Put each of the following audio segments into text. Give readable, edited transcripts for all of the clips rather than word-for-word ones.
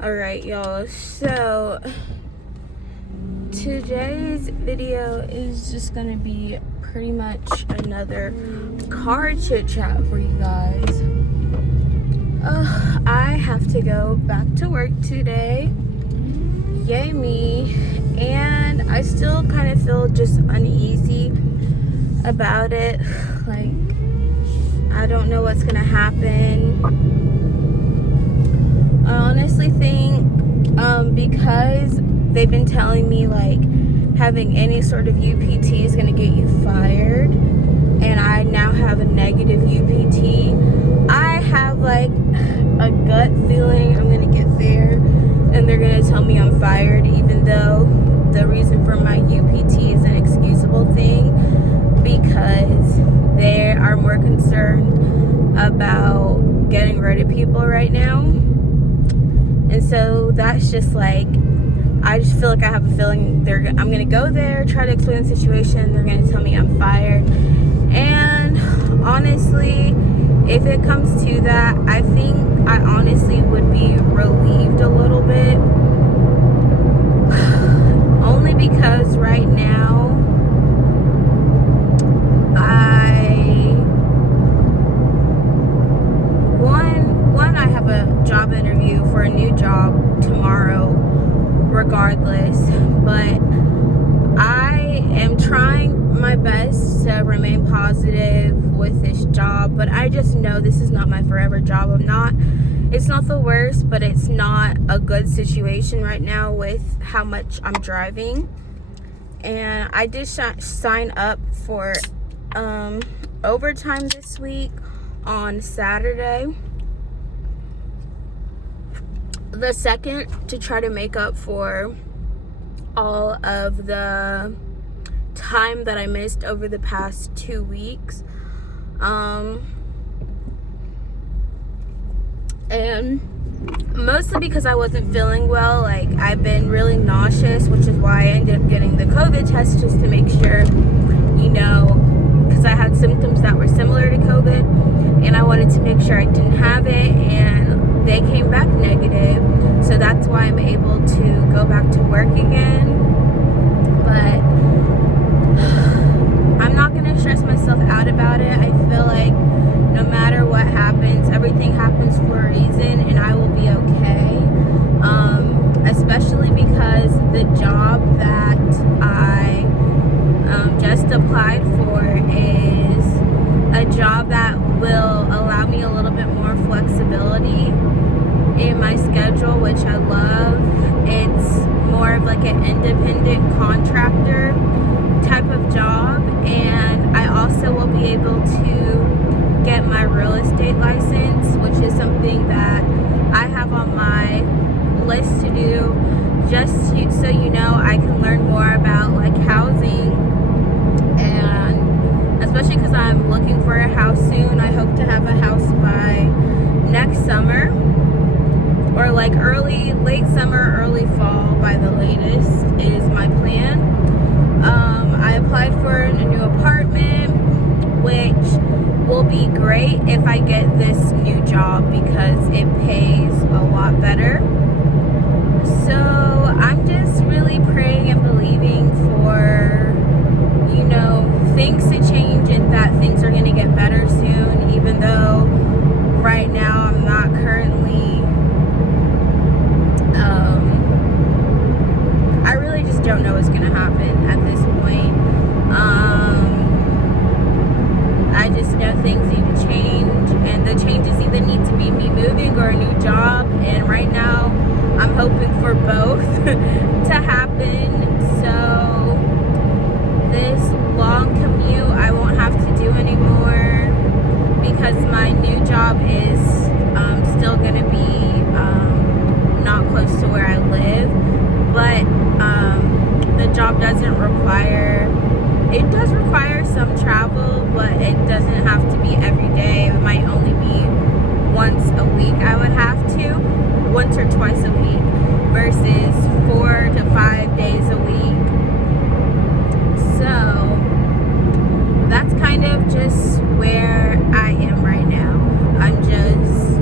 Alright, y'all, so today's video is just gonna be pretty much another car chit chat for you guys. I have to go back to work today, yay me, and I still kind of feel just uneasy about it. Like, I don't know what's gonna happen. I honestly think because they've been telling me like having any sort of UPT is going to get you fired, and I now have a negative UPT, I have like a gut feeling I'm going to get there and they're going to tell me I'm fired, even though the reason for my UPT is an excusable thing, because they are more concerned about getting rid of people right now. And so that's just like, I just feel like I have a feeling I'm gonna go there, try to explain the situation, they're gonna tell me I'm fired. And honestly, if it comes to that, I think I honestly would be relieved a little bit. Only because right now, I have a job interview for a new job tomorrow regardless, but I am trying my best to remain positive with this job, but I just know this is not my forever job. It's not the worst, but it's not a good situation right now with how much I'm driving. And I did sign up for overtime this week on Saturday, the 2nd, to try to make up for all of the time that I missed over the past 2 weeks. And mostly because I wasn't feeling well. Like, I've been really nauseous, which is why I ended up getting the COVID test, just to make sure, you know, because I had symptoms that were similar to COVID, and I wanted to make sure I didn't have it, and they came back negative, so that's why I'm able to go back to work again. But I'm not gonna stress myself out about it. I feel like no matter what happens, everything happens for a reason, and I will be okay. Especially because the job that I just applied for is a job that will allow me a little bit more flexibility in my schedule, which I love. It's more of like an independent contractor type of job, and I also will be able to get my real estate license, which is something that I have on my list to do, just so you know, I can learn more about like housing, and especially because I'm looking for a house soon. I hope to have a house by next summer, or like late summer, early fall by the latest is my plan. I applied for a new apartment, which will be great if I get this new job because it pays a lot better. So I'm just really praying and believing for, you know, things to change and that things are going to get better soon, even though right now I'm not currently, I really just don't know what's going to happen at this point. I just know things need to change, and the changes either need to be me moving or a new job, and right now I'm hoping for both to happen. So this long commute I won't have to do anymore, because my new job is still going to be not close to where I live, but the job doesn't require, it does require some travel, but it doesn't have to be every day. It might only be once a week I would have to, once or twice a week, versus 4 to 5 days a week. So that's kind of just where I am right now. I'm just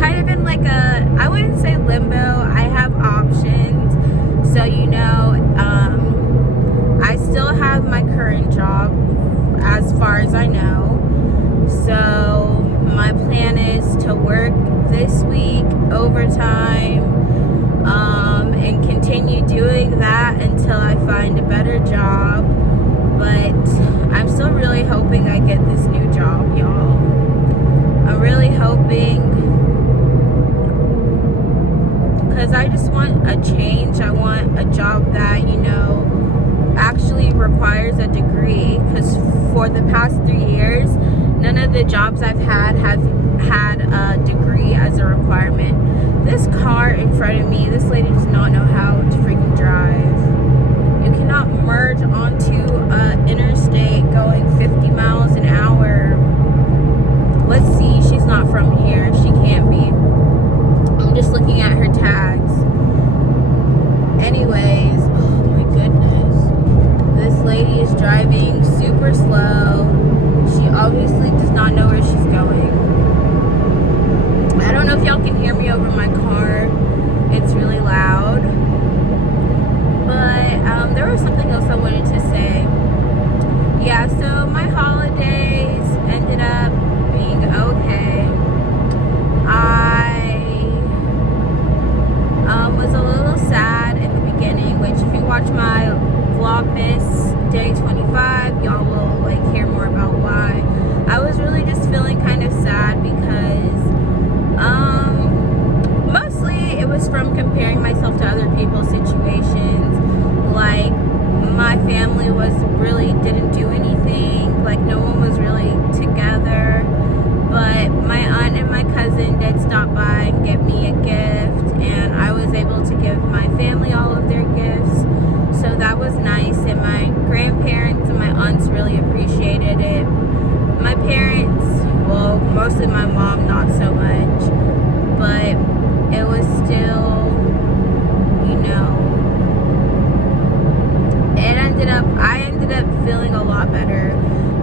kind of in in like I wouldn't say limbo. I have options. So, I still have my current job as far as I know. So my plan is to work this week overtime, and continue doing that until I find a better job. But I'm still really hoping I get this new job, y'all. I'm really hoping, because I just want a change. I want a job that, actually requires a degree, because for the past 3 years, none of the jobs I've had have had a degree as a requirement. This car in front of me, this lady does not know how to freaking drive. You cannot merge onto an interstate going 50 miles an hour. Let's see, she's not from here. She can't be. I'm just looking at her tags. Anyways, oh my goodness. This lady is driving super slow. She obviously does not know where she's going. I don't know if y'all can hear me over my car. It's really loud. But there was something else I wanted to say. Yeah, so my holidays ended up being okay. I was a little sad in the beginning, which if you watch my Vlogmas Day 25, y'all will hear more about why. I was really just feeling kind of sad because mostly it was from comparing myself to other people's situations. Like, my family didn't do anything. Like, no one was really together. But my aunt and my cousin did stop by and get me a gift, and I was able to give my family all of their gifts. So that was nice, and my grandparents and my aunts really appreciated it. My parents, well, mostly my mom, not so much, but it was still, I ended up feeling a lot better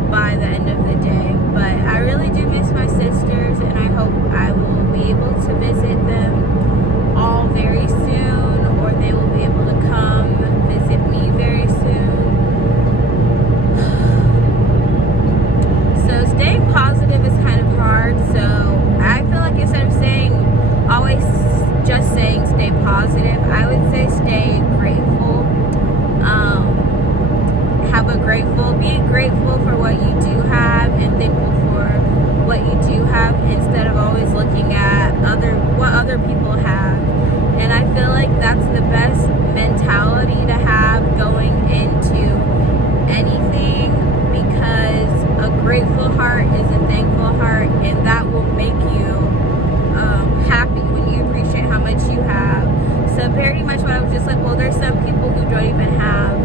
by the end of the day. But I really do miss my sisters, and I hope I will be able to visit them all very soon, or they will be able to come visit me very soon. So staying positive is kind of hard. So I feel like instead of always just saying stay positive, I would say stay grateful. Be grateful for what you do have, and thankful for what you do have, instead of always looking at what other people have. And I feel like that's the best mentality to have going into anything, because a grateful heart is a thankful heart, and that will make you happy when you appreciate how much you have. So pretty much what I was just like, well, there's some people who don't even have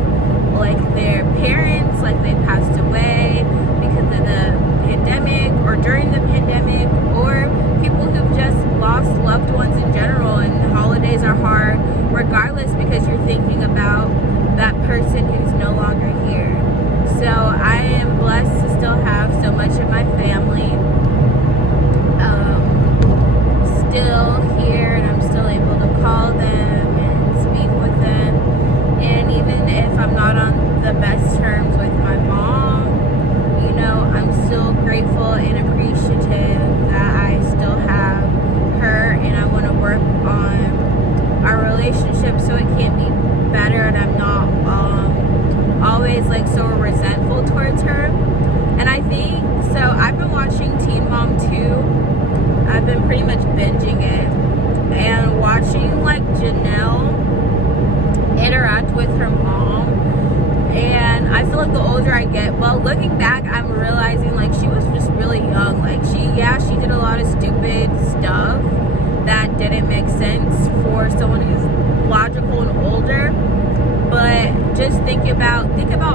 their parents, they passed away because of the pandemic or during the pandemic, or people who've just lost loved ones in general, and the holidays are hard regardless, because you're thinking about that person who's no longer here. So I am blessed to still have so much of my family still here, and I'm still able to call them and speak with them. And even if I'm not on the best terms with my mom, I'm still grateful and appreciative that I still have her, and I want to work on our relationship so it can be better, and I'm not always so resentful towards her. And I think, so I've been watching Teen Mom 2. I've been pretty much binging it, and watching Janelle interact with her mom. And I feel like the older I get, well, looking back, I'm realizing she was just really young. She did a lot of stupid stuff that didn't make sense for someone who's logical and older. But just think about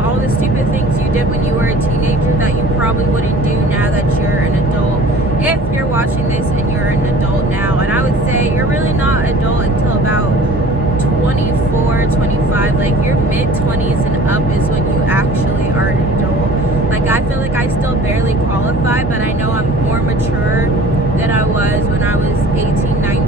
all the stupid things you did when you were a teenager that you probably wouldn't do now that you're an adult. If you're watching this and you're an adult now, and I would say you're really not adult until about 24, 25, your mid-20s and up is when you actually are an adult. I feel like I still barely qualify, but I know I'm more mature than I was when I was 18, 19,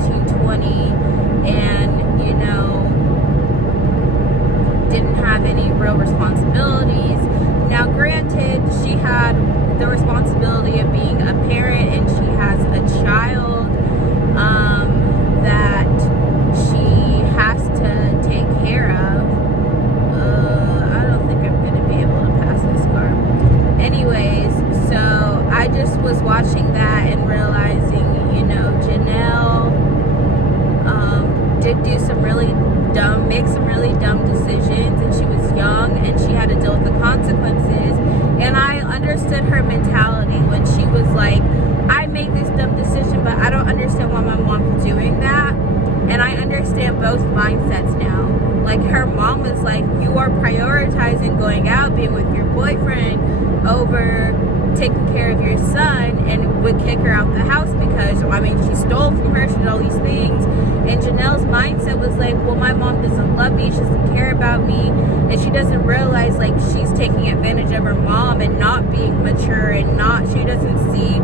both mindsets now. Like, her mom was like, you are prioritizing going out, being with your boyfriend over taking care of your son, and would kick her out the house because, I mean, she stole from her, she did all these things. And Janelle's mindset was like, well, my mom doesn't love me, she doesn't care about me, and she doesn't realize, like, she's taking advantage of her mom and not being mature, and she doesn't see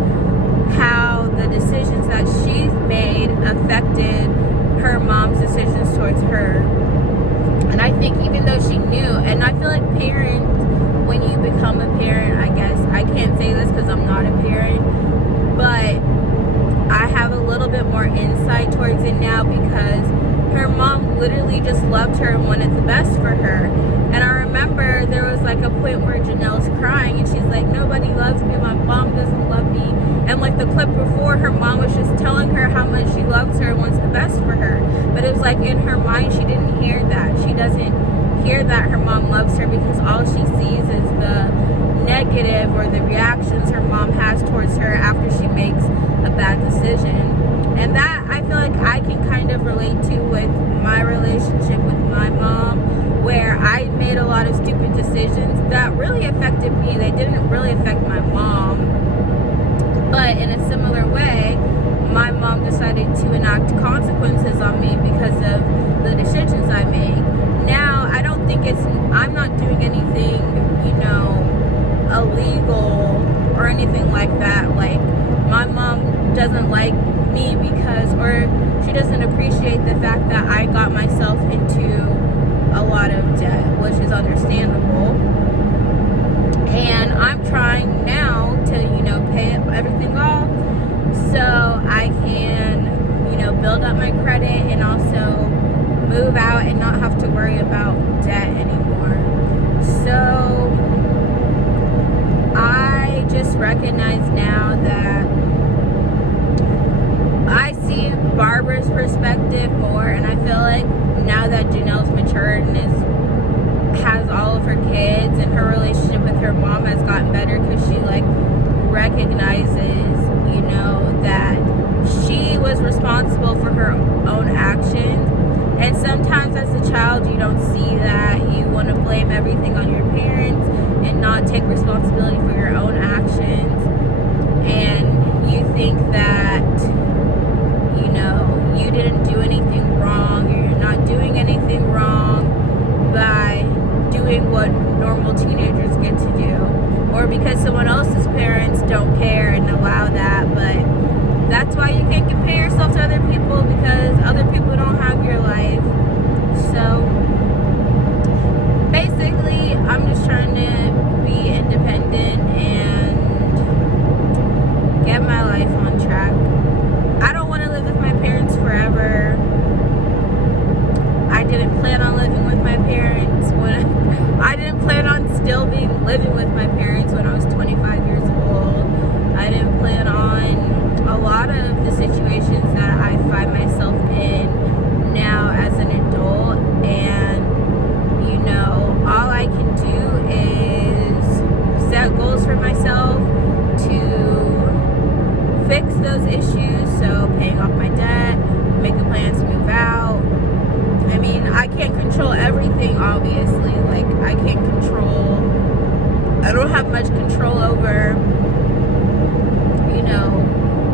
how the decisions that she's made affected her mom's decisions towards her. And I think even though she knew, and I feel like parents, when you become a parent, I guess, I can't say this because I'm not a parent, but I have a little bit more insight towards it now because her mom literally just loved her and wanted the best for her. And I remember there was like a point where Janelle's crying and she's like, nobody loves me, my mom doesn't love me. And like the clip before, her mom was just telling her how much she loves her and wants the best for her. But it was like in her mind, she didn't hear that. She doesn't hear that her mom loves her because all she sees is the negative or the reactions her mom has towards her after she makes a bad decision. And that I feel like I can kind of relate to with my relationship with my mom, where I made a lot of stupid decisions that really affected me. They didn't really affect my mom. But in a similar way, my mom decided to enact consequences on me because of the decisions I made. Now, I don't think I'm not doing anything, illegal or anything like that. Like, my mom doesn't like me or she doesn't appreciate the fact that I got myself into a lot of debt, which is understandable. And I'm trying now to, pay everything off so I can, build up my credit and also move out and not have to worry about debt anymore. So I just recognize now that I see Barbara's perspective more, and I feel like now that Janelle's matured and has all of her kids, and her relationship with her mom has gotten better because she recognizes, that she was responsible for her own actions. And sometimes as a child you don't see that. You want to blame everything on your parents and not take responsibility for your own actions, and you think that you didn't do anything wrong, or you're not doing anything wrong by doing what normal teenagers get to do, or because someone else's parents don't care and allow that. But that's why you can't compare yourself to other people, because other people don't have your life. So basically, I'm just trying to be independent and get my life on track. I don't want to live with my parents forever. I didn't plan on living with my parents I didn't plan on still living with my parents when I was 25 years old. I didn't plan on a lot of the situations that I find myself in now as an adult. And all I can do is set goals for myself to fix those issues. So paying off my debt, making plans to move out. I mean, I can't control everything, obviously. Like, I don't have much control over,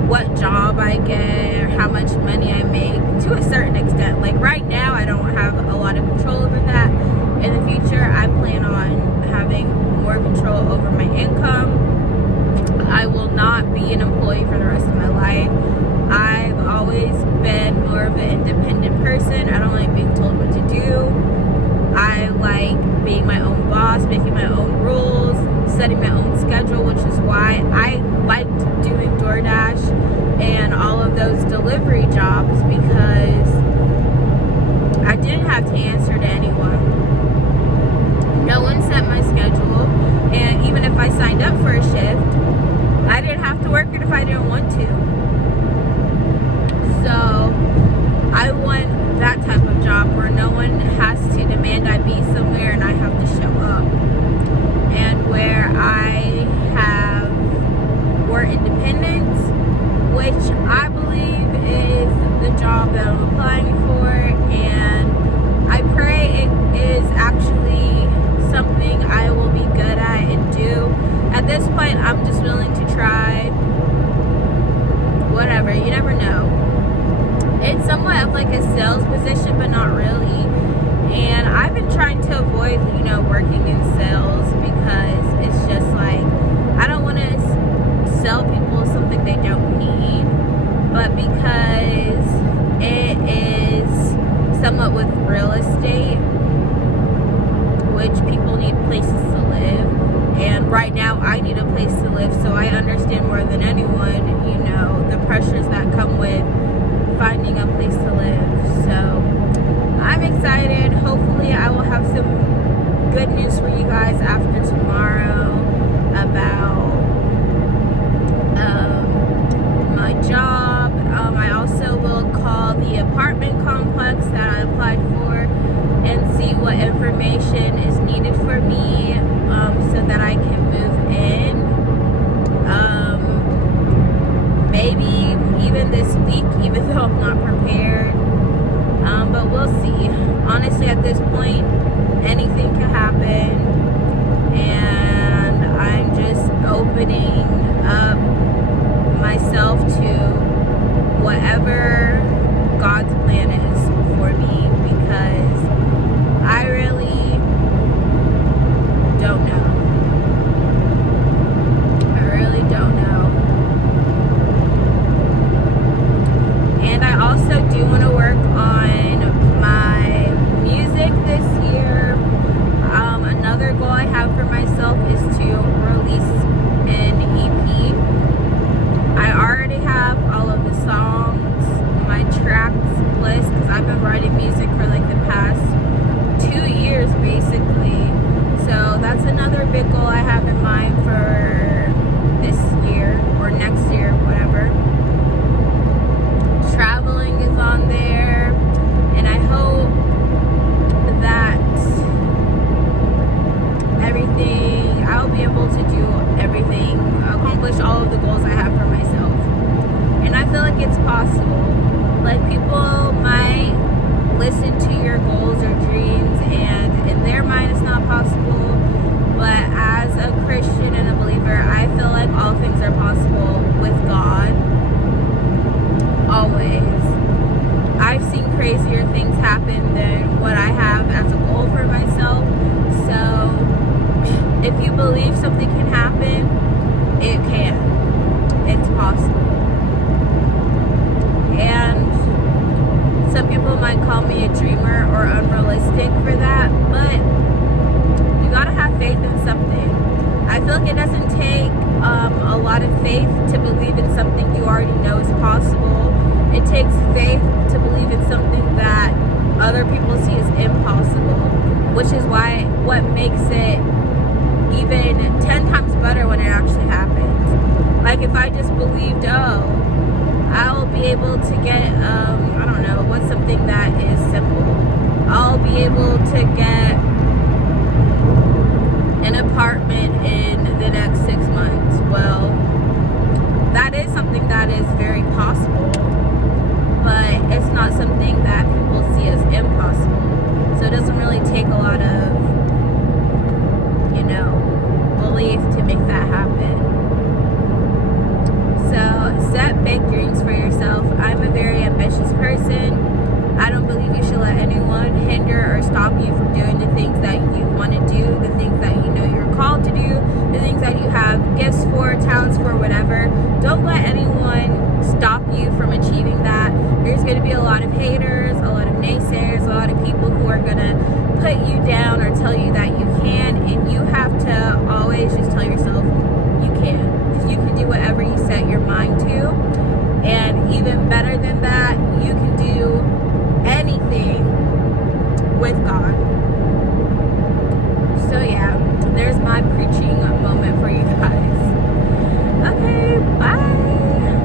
what job I get or how much money I make, to a certain extent. Like, right now, I don't have a lot of control over that. In the future, I plan on having more control over my income. I will not be an employee for the rest of my life. I've always been more of an independent person. I don't like being told what to do. I like being my own boss, making my own rules, setting my own schedule, which is why I liked doing DoorDash and all of those delivery jobs, because I didn't have to answer to anyone. No one set my schedule, and even if I signed up for a shift, I didn't have to work it if I didn't want to. So I want that type of job where no one has to demand I be somewhere and I have to show up, and where I have more independence, which I believe is the job that I'm applying for. And sales position, but not really. And I've been trying to avoid, working in sales because it's just like, I don't want to sell people something they don't need, but because it is somewhat with real estate, which people need places to live, and right now I need a place to live, so I understand more than anyone, the pressures that come with finding a place to live. So I'm excited. Hopefully I will have some good news for you guys after tomorrow about my job. I also will call the apartment complex that I applied for and see what information is needed for me, so that I can move in. Maybe even this week, even though I'm not prepared. But we'll see. Honestly, at this point, anything can happen. And I'm just opening up myself to whatever God's plan is for me, because I really don't know. I really don't know. And I also do want to work on my music this year. Another goal I have for myself is to release an EP. I already have all of the songs, my tracks list, because I've been writing music for like the past 2 years basically. So that's another big goal I have in mind for this year or next year, whatever. Traveling is on there, and I hope that I'll be able to do everything, accomplish all of the goals I have for myself. And I feel like it's possible. Like, people might listen to your goals or dreams, and in their mind it's not possible, but as a Christian and a believer, I feel like all things are possible with God. Always. I've seen crazier things happen than what I have as a goal for myself. So if you believe something can happen, it can. It's possible. And some people might call me a dreamer or unrealistic for that, but you gotta have faith in something. I feel like it doesn't take a lot of faith to believe in something you already know is possible. It takes faith to believe in something that other people see as impossible, which is what makes it even 10 times better when it actually happens. Like, if I just believed, I'll be able to get, I don't know, what's something that is simple? I'll be able to get an apartment in the next 6 months. Well, that is something that is very possible, but it's not something that people see as impossible. So it doesn't really take a lot of, belief to make that happen. So set big dreams for yourself. I'm a very ambitious person. I don't believe you should let anyone hinder or stop you from doing the things that you want to do, the things that you know you're called to do, the things that you have gifts for, talents for, whatever. Don't let anyone stop you from achieving that. There's going to be a lot of haters, a lot of naysayers, a lot of people who are going to put you down or tell you that you can, and you have to always just tell yourself you can, because you can do whatever you set your mind to. And even better than that, you can do anything with God. So yeah, there's my preaching moment for